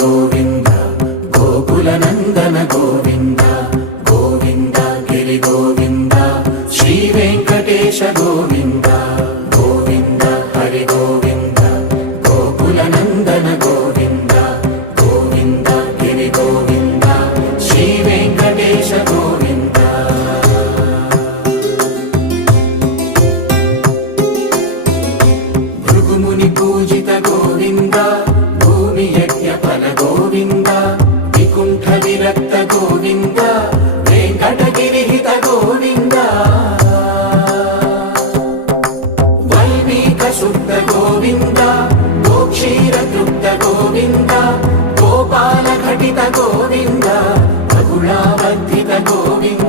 गोविन्द गोकुलनन्दन गोविन्द गोविन्द गिरि गोविन्द श्रीवेङ्कटेश गोविन्द गोविन्द हरि गोविन्द गोकुलनन्दन गोविन्द गोविन्द गिरि गोविन्द श्रीवेङ्कटेश गोविन्द भृगुमुनि पूजित गोविन्द भूमि यज्ञ फल गोविन्द विकुण्ठ विरक्त गोविन्द वेङ्कटगिरिहित गोविन्द वल्मीक शुद्ध गोविन्द गोक्षीर तृप्त गोविन्द गोपाल घटित गोविन्द बहुलावर्धित गोविन्द